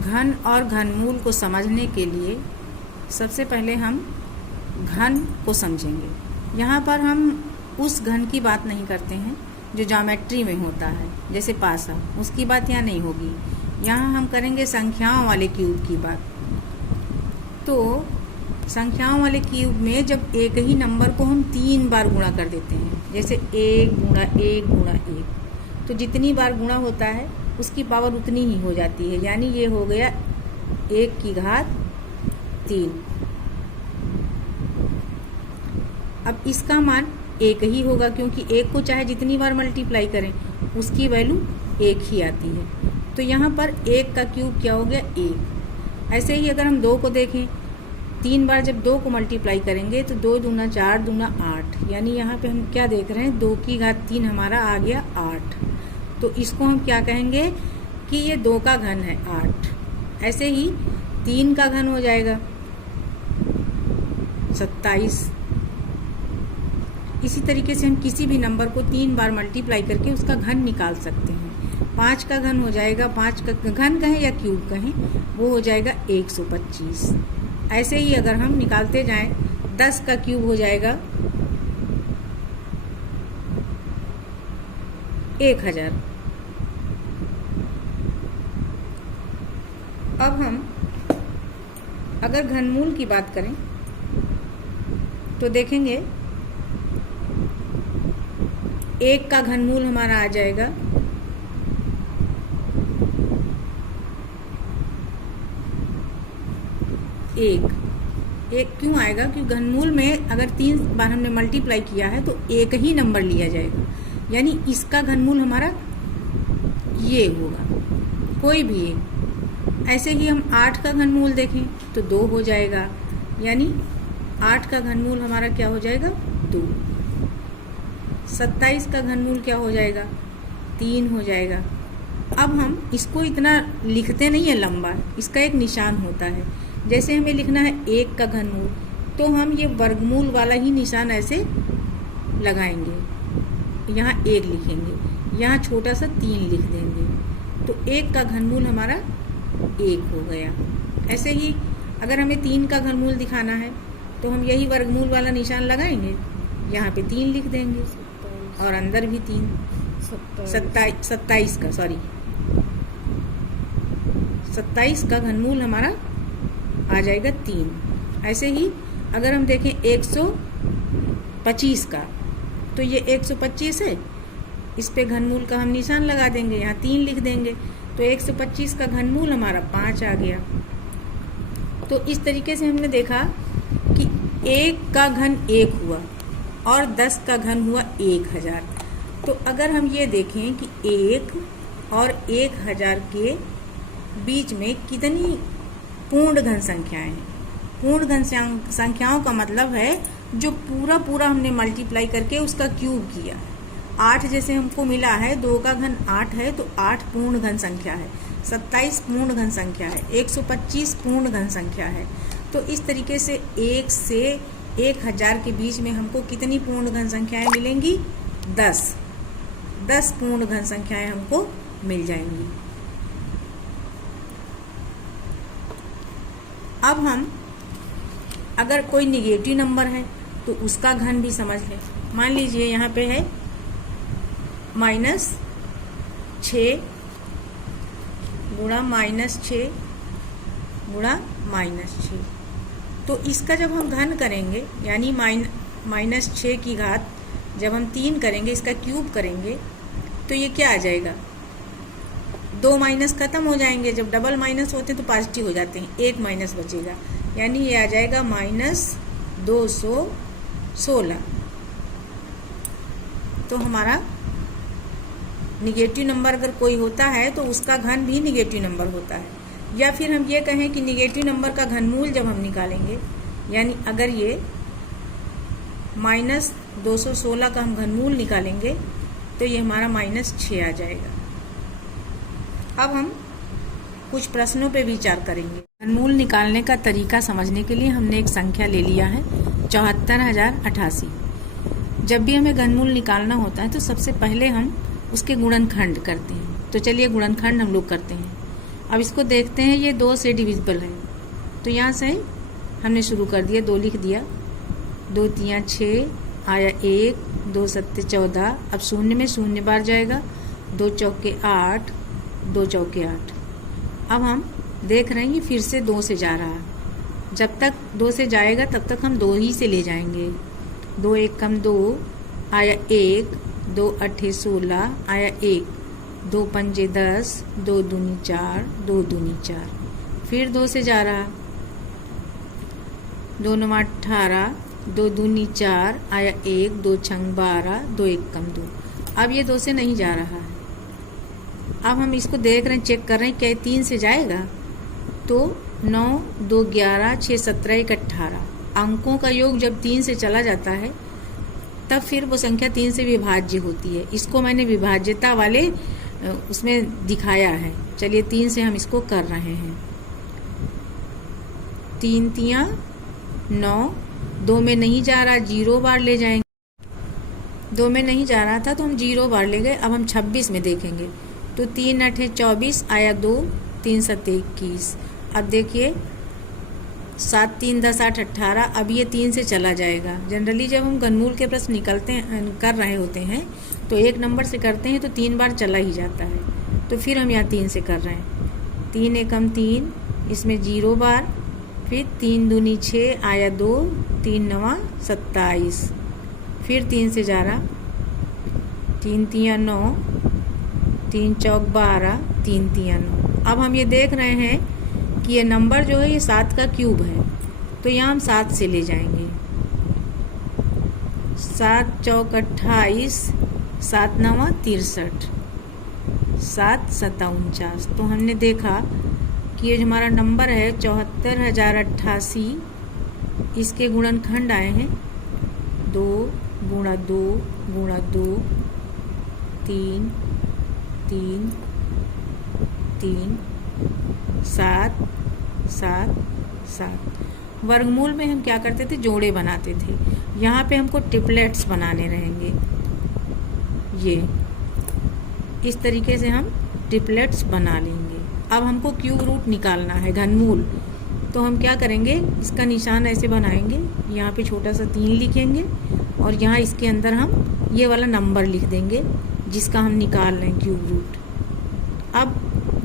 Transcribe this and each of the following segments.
घन और घनमूल को समझने के लिए सबसे पहले हम घन को समझेंगे। यहाँ पर हम उस घन की बात नहीं करते हैं जो ज्योमेट्री में होता है, जैसे पासा, उसकी बात यहाँ नहीं होगी। यहाँ हम करेंगे संख्याओं वाले क्यूब की बात। तो संख्याओं वाले क्यूब में जब एक ही नंबर को हम 3 बार गुणा कर देते हैं, जैसे 1 गुणा 1 गुणा 1, तो जितनी बार गुणा होता है उसकी पावर उतनी ही हो जाती है। यानी ये हो गया 1 की घात 3। अब इसका मान 1 ही होगा, क्योंकि 1 को चाहे जितनी बार मल्टीप्लाई करें उसकी वैल्यू 1 ही आती है। तो यहाँ पर 1 का क्यूब क्या हो गया, 1। ऐसे ही अगर हम 2 को देखें, 3 बार जब 2 को मल्टीप्लाई करेंगे तो 2 दूना 4 दूना 8, यानी यहाँ पे हम क्या देख रहे हैं, 2 की घात 3 हमारा आ गया 8। तो इसको हम क्या कहेंगे कि ये 2 का घन है 8। ऐसे ही 3 का घन हो जाएगा 27। इसी तरीके से हम किसी भी नंबर को 3 बार मल्टीप्लाई करके उसका घन निकाल सकते हैं। 5 का घन हो जाएगा, 5 का घन कहें या क्यूब कहें, वो हो जाएगा 125। ऐसे ही अगर हम निकालते जाएं, 10 का क्यूब हो जाएगा 1000। अब हम अगर घनमूल की बात करें तो देखेंगे 1 का घनमूल हमारा आ जाएगा 1। क्यों आएगा? क्योंकि घनमूल में अगर 3 बार हमने मल्टीप्लाई किया है तो 1 ही नंबर लिया जाएगा, यानी इसका घनमूल हमारा ये होगा, कोई भी एक। ऐसे ही हम 8 का घनमूल देखें तो 2 हो जाएगा, यानी 8 का घनमूल हमारा क्या हो जाएगा, 2। 27 का घनमूल क्या हो जाएगा, 3 हो जाएगा। अब हम इसको इतना लिखते नहीं है लंबा, इसका एक निशान होता है। जैसे हमें लिखना है 1 का घनमूल, तो हम ये वर्गमूल वाला ही निशान ऐसे लगाएंगे, यहाँ 1 लिखेंगे, यहाँ छोटा सा 3 लिख देंगे, तो 1 का घनमूल हमारा 1 हो गया। ऐसे ही अगर हमें 3 का घनमूल दिखाना है तो हम यही वर्गमूल वाला निशान लगाएंगे, यहाँ पे 3 लिख देंगे और अंदर भी 3। 27 का घनमूल हमारा आ जाएगा 3। ऐसे ही अगर हम देखें 125 का, तो ये 125 है, इस पे घनमूल का हम निशान लगा देंगे, यहाँ 3 लिख देंगे, तो 125 का घनमूल हमारा 5 आ गया। तो इस तरीके से हमने देखा कि 1 का घन 1 हुआ और 10 का घन हुआ 1000। तो अगर हम ये देखें कि 1 और 1000 के बीच में कितनी पूर्ण घन संख्याएं हैं। पूर्ण घन संख्याओं का मतलब है जो पूरा हमने मल्टीप्लाई करके उसका क्यूब किया। 8 जैसे हमको मिला है, 2 का घन 8 है तो 8 पूर्ण घन संख्या है, 27 पूर्ण घन संख्या है, 125 पूर्ण घन संख्या है। तो इस तरीके से 1 से 1000 के बीच में हमको कितनी पूर्ण घन संख्याएं मिलेंगी, 10 पूर्ण घन संख्याएं हमको मिल जाएंगी। अब हम अगर कोई निगेटिव नंबर है तो उसका घन भी समझ लें। मान लीजिए यहाँ पे है -6 गुणा -6 गुणा -6। तो इसका जब हम घन करेंगे, यानी -6 की घात जब हम 3 करेंगे, इसका क्यूब करेंगे, तो ये क्या आ जाएगा, 2 माइनस खत्म हो जाएंगे। जब डबल माइनस होते हैं तो पॉजिटिव हो जाते हैं, 1 माइनस बचेगा, यानी ये आ जाएगा -216। तो हमारा निगेटिव नंबर अगर कोई होता है तो उसका घन भी निगेटिव नंबर होता है। या फिर हम ये कहें कि निगेटिव नंबर का घनमूल जब हम निकालेंगे, यानी अगर ये -216 का हम घनमूल निकालेंगे तो ये हमारा -6 आ जाएगा। अब हम कुछ प्रश्नों पे विचार करेंगे। घनमूल निकालने का तरीका समझने के लिए हमने एक संख्या ले लिया है 74,088। जब भी हमें घनमूल निकालना होता है तो सबसे पहले हम उसके गुणनखंड करते हैं। तो चलिए गुणनखंड हम लोग करते हैं। अब इसको देखते हैं, ये 2 से डिविजिबल है, तो यहाँ से हमने शुरू कर दिया, 2 लिख दिया, 2 तियां 6 आया 1, 2 सत्ते 14, अब शून्य में शून्य बार जाएगा, 2 चौके 8, 2 चौके 8। अब हम देख रहे हैं ये फिर से 2 से जा रहा है, जब तक 2 से जाएगा तब तक हम 2 ही से ले जाएंगे। 2 1 कम 2 आया 1, 2 8 16 आया 1, 2 पंजे 10, 2 दूनी 4, 2 दूनी 4, फिर 2 से जा रहा, 2 9 18, 2 दूनी 4 आया 1, 2 छंग 12, 2 1 कम 2। अब ये 2 से नहीं जा रहा है। अब हम इसको देख रहे हैं, चेक कर रहे हैं क्या 3 से जाएगा, तो 9 2 11 6 17 1 18 अंकों का योग जब 3 से चला जाता है तब फिर वो संख्या 3 से विभाज्य होती है। इसको मैंने विभाज्यता वाले उसमें दिखाया है। चलिए 3 से हम इसको कर रहे हैं। 3 तियां 9, 2 में नहीं जा रहा, 0 बार ले जाएंगे। 2 में नहीं जा रहा था तो हम 0 बार ले गए। अब हम 26 में देखेंगे, तो 3 8 24 आया 2, 3 7 21। अब देखिए 7 3 10 8 18, अब ये 3 से चला जाएगा। जनरली जब हम घनमूल के प्रश्न कर रहे होते हैं तो 1 नंबर से करते हैं तो 3 बार चला ही जाता है, तो फिर हम यहाँ 3 से कर रहे हैं। 3 एकम 3, इसमें 0 बार, फिर 3 दूनी 6 आया 2, 3 9 27, फिर 3 से जा रहा, 3 तियां 9, 3 चौक 12, 3 तियां 9। अब हम ये देख रहे हैं कि ये नंबर जो है ये 7 का क्यूब है, तो यहाँ हम 7 से ले जाएंगे। 7 चौक 28, 7 9 63, 7 7 49। तो हमने देखा कि ये जो हमारा नंबर है 74,088, इसके गुणनखंड आए हैं 2 गुणा 2 गुणा 2, 3 3 3 7 7 7। वर्गमूल में हम क्या करते थे, जोड़े बनाते थे। यहाँ पे हमको ट्रिपलेट्स बनाने रहेंगे। ये इस तरीके से हम ट्रिपलेट्स बना लेंगे। अब हमको क्यूब रूट निकालना है, घनमूल। तो हम क्या करेंगे, इसका निशान ऐसे बनाएंगे, यहाँ पे छोटा सा 3 लिखेंगे और यहाँ इसके अंदर हम ये वाला नंबर लिख देंगे जिसका हम निकाल रहे हैं क्यूब रूट। अब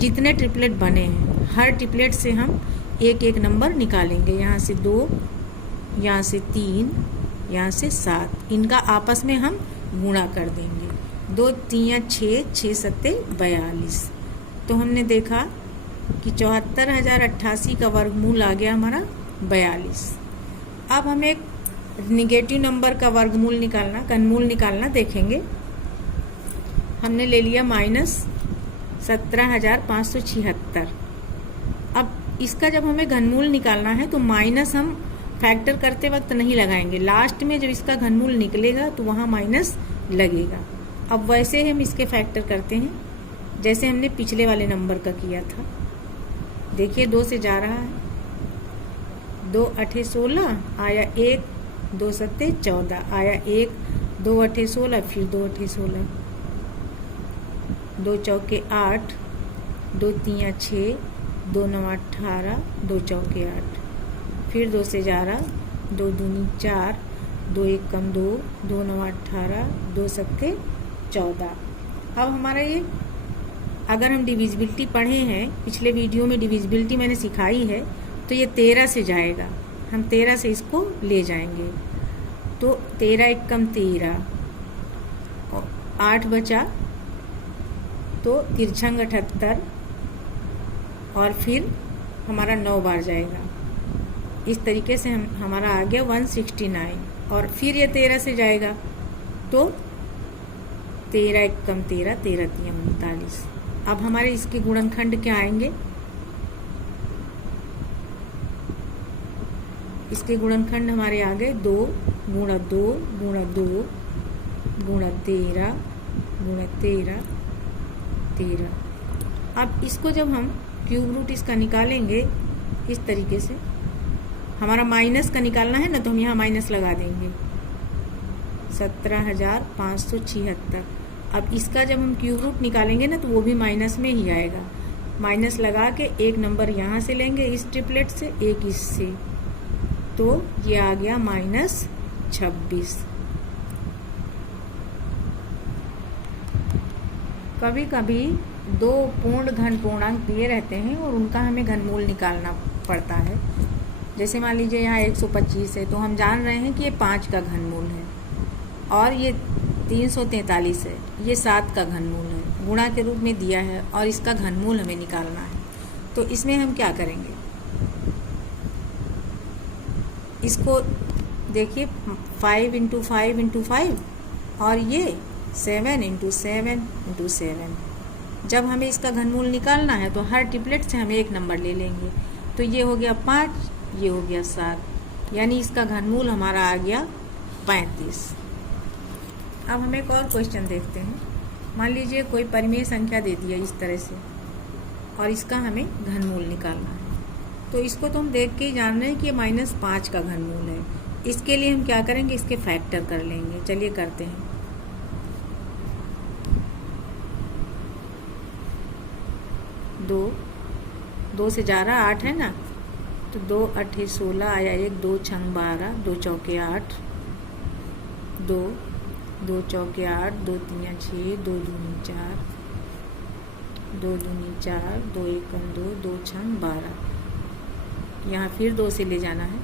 जितने ट्रिपलेट बने हैं हर ट्रिपलेट से हम एक एक नंबर निकालेंगे। यहाँ से 2, यहाँ से 3, यहाँ से 7, इनका आपस में हम गुणा कर देंगे। 2 तियां 6, 6 सत्ते 42। तो हमने देखा कि 74,088 का वर्गमूल आ गया हमारा 42। अब हम एक निगेटिव नंबर का वर्गमूल निकालना, घनमूल निकालना देखेंगे। हमने ले लिया -17,576। अब इसका जब हमें घनमूल निकालना है तो माइनस हम फैक्टर करते वक्त नहीं लगाएंगे, लास्ट में जब इसका घनमूल निकलेगा तो वहाँ माइनस लगेगा। अब वैसे हम इसके फैक्टर करते हैं जैसे हमने पिछले वाले नंबर का किया था। देखिए 2 से जा रहा है, 2 8 16 आया 1, 2 7 14 आया 1, 2 8 16, फिर 2 8 16, 2 चौके 8, 2 तियां 6, 2 9 18, 2 चौके 8, फिर 2 से जा रहा, 2 दूनी 4, 2 1 कम 2, 2 9 18, 2 7 14। अब हमारा ये, अगर हम डिविजिबिलिटी पढ़े हैं, पिछले वीडियो में डिविजिबिलिटी मैंने सिखाई है, तो ये 13 से जाएगा। हम 13 से इसको ले जाएंगे। तो 13 1 कम 13, 8 बचा, तो तिरछंग 78, और फिर हमारा 9 बार जाएगा। इस तरीके से हमारा आ गया 169। और फिर ये 13 से जाएगा, तो 13 1 कम 13, 13 तियां 39। अब हमारे इसके गुणनखंड क्या आएंगे, इसके गुणनखंड हमारे आ गए 2 गुणा 2 गुणा 2 गुणा 13 गुणा 13 13। अब इसको जब हम क्यूब रूट इसका निकालेंगे इस तरीके से, हमारा माइनस का निकालना है ना, तो हम यहाँ माइनस लगा देंगे 17,576। अब इसका जब हम क्यूब रूट निकालेंगे ना, तो वो भी माइनस में ही आएगा। माइनस लगा के एक नंबर यहाँ से लेंगे इस ट्रिपलेट से, एक इससे, तो ये आ गया -26। कभी कभी दो पूर्ण घन पूर्णांक दिए रहते हैं और उनका हमें घनमूल निकालना पड़ता है। जैसे मान लीजिए यहाँ 125 है, तो हम जान रहे हैं कि ये 5 का घनमूल है, और ये 343 है, ये 7 का घनमूल है, गुणा के रूप में दिया है और इसका घनमूल हमें निकालना है। तो इसमें हम क्या करेंगे, इसको देखिए 5 × 5 × 5 और ये 7 × 7 × 7। जब हमें इसका घनमूल निकालना है तो हर ट्रिपलेट से हम एक नंबर ले लेंगे। तो ये हो गया 5, ये हो गया 7, यानी इसका घनमूल हमारा आ गया 35। अब हम एक और क्वेश्चन देखते हैं। मान लीजिए कोई परिमेय संख्या दे दिया इस तरह से और इसका हमें घनमूल निकालना है। तो इसको तो हम देख के ही जान रहे हैं कि ये -5 का घनमूल है। इसके लिए हम क्या करेंगे, इसके फैक्टर कर लेंगे। चलिए करते हैं। दो से जा रहा 8 है ना, तो 2 8 16 आया, 1 2 6 12, 2 चौके 8, 2 2 चौके 8, 2 3 6, 2 दूनी 4, 2 दूनी 4, 2 1 2, 2 6 12। यहाँ फिर 2 से ले जाना है,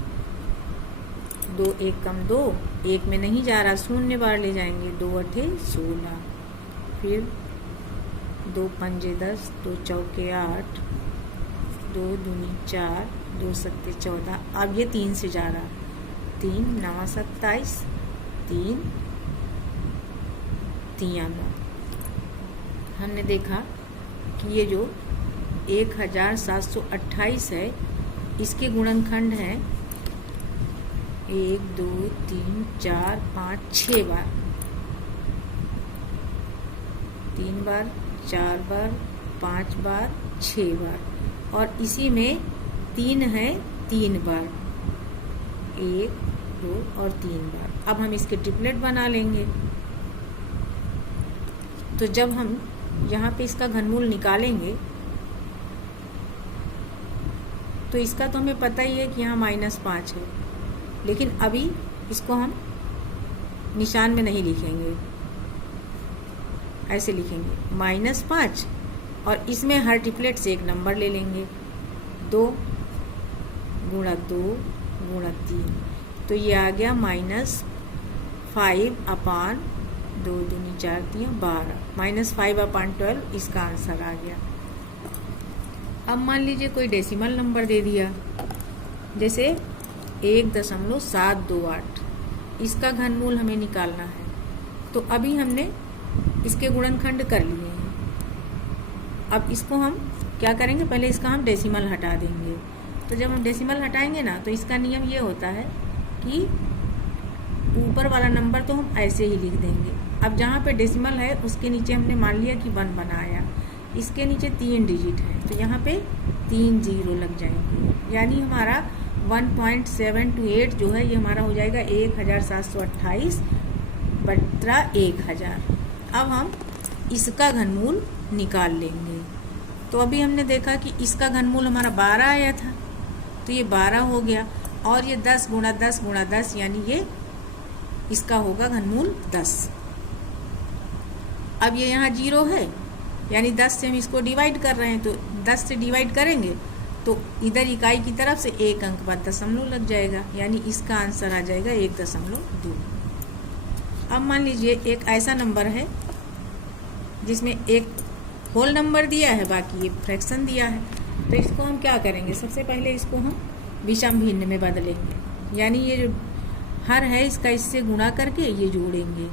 2 1 2, 1 में नहीं जा रहा, शून्य बार ले जाएंगे, 2 8 16, फिर 2 5 10, 2 चौके 8, 2 दूनी 4, 2 7 14। अब ये 3 से जा रहा, 3 9 27, 3 3 9। हमने देखा कि ये जो 1728 है, इसके गुणनखंड हैं 1 2 3 4 5 6 बार, 3 बार 4 बार 5 बार 6 बार, और इसी में 3 है 3 बार, 1 2 और 3 बार। अब हम इसके ट्रिपलेट बना लेंगे। तो जब हम यहाँ पे इसका घनमूल निकालेंगे तो इसका तो हमें पता ही है कि यहाँ -5 है, लेकिन अभी इसको हम निशान में नहीं लिखेंगे, ऐसे लिखेंगे -5, और इसमें हर ट्रिपलेट से एक नंबर ले लेंगे, 2 × 2 × 3, तो ये आ गया -5/2 दूनी 4 3 12, -5/12 इसका आंसर आ गया। अब मान लीजिए कोई डेसिमल नंबर दे दिया, जैसे 1.728, इसका घनमूल हमें निकालना है। तो अभी हमने इसके गुणनखंड कर लिए हैं। अब इसको हम क्या करेंगे, पहले इसका हम डेसिमल हटा देंगे। तो जब हम डेसिमल हटाएंगे ना, तो इसका नियम ये होता है कि ऊपर वाला नंबर तो हम ऐसे ही लिख देंगे। अब जहाँ पे डेसिमल है उसके नीचे हमने मान लिया कि 1 बनाया, इसके नीचे 3 डिजिट है, तो यहाँ पे 3 0 लग जाएंगे, यानी हमारा 1.728 जो है ये हमारा हो जाएगा 1728 बटा 1000। अब हम इसका घनमूल निकाल लेंगे। तो अभी हमने देखा कि इसका घनमूल हमारा 12 आया था, तो ये 12 हो गया, और ये 10 × 10 × 10, यानी ये इसका होगा घनमूल 10। अब ये यहाँ 0 है, यानी 10 से हम इसको डिवाइड कर रहे हैं, तो 10 से डिवाइड करेंगे तो इधर इकाई की तरफ से एक अंक बाद दशमलव लग जाएगा, यानी इसका आंसर आ जाएगा 1.2। अब मान लीजिए एक ऐसा नंबर है जिसमें एक होल नंबर दिया है, बाकी ये फ्रैक्शन दिया है। तो इसको हम क्या करेंगे, सबसे पहले इसको हम विषम भिन्न में बदलेंगे, यानी ये जो हर है इसका इससे गुणा करके ये जोड़ेंगे।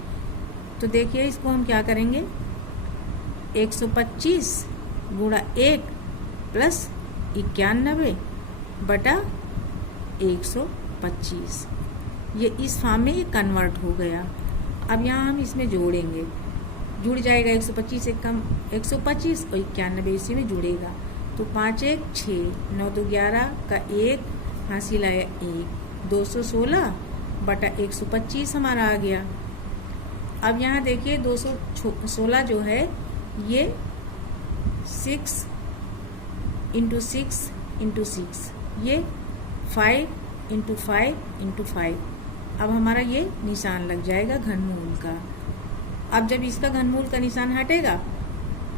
तो देखिए इसको हम क्या करेंगे, 125 × 1 + 91 बटा 125, ये इस फॉर्म में ये कन्वर्ट हो गया। अब यहाँ हम इसमें जोड़ेंगे, जुड़ जाएगा 125 से कम 125 और 91 इसी में जुड़ेगा, तो 5 1 6 9 2 11 का 1 हासिल आया 1, 216 बटा 125 हमारा आ गया। अब यहाँ देखिए 216 जो है ये 6 इंटू 6 इंटू 6, ये 5 इंटू 5 इंटू 5। अब हमारा ये निशान लग जाएगा घनमूल का। अब जब इसका घनमूल का निशान हटेगा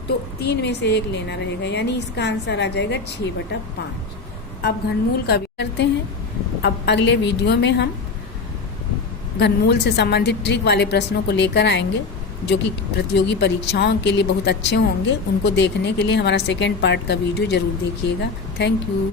तो 3 में से 1 लेना रहेगा, यानी इसका आंसर आ जाएगा 6/5। अब घनमूल का भी करते हैं। अब अगले वीडियो में हम घनमूल से संबंधित ट्रिक वाले प्रश्नों को लेकर आएंगे, जो कि प्रतियोगी परीक्षाओं के लिए बहुत अच्छे होंगे। उनको देखने के लिए हमारा सेकेंड पार्ट का वीडियो जरूर देखिएगा। Thank you.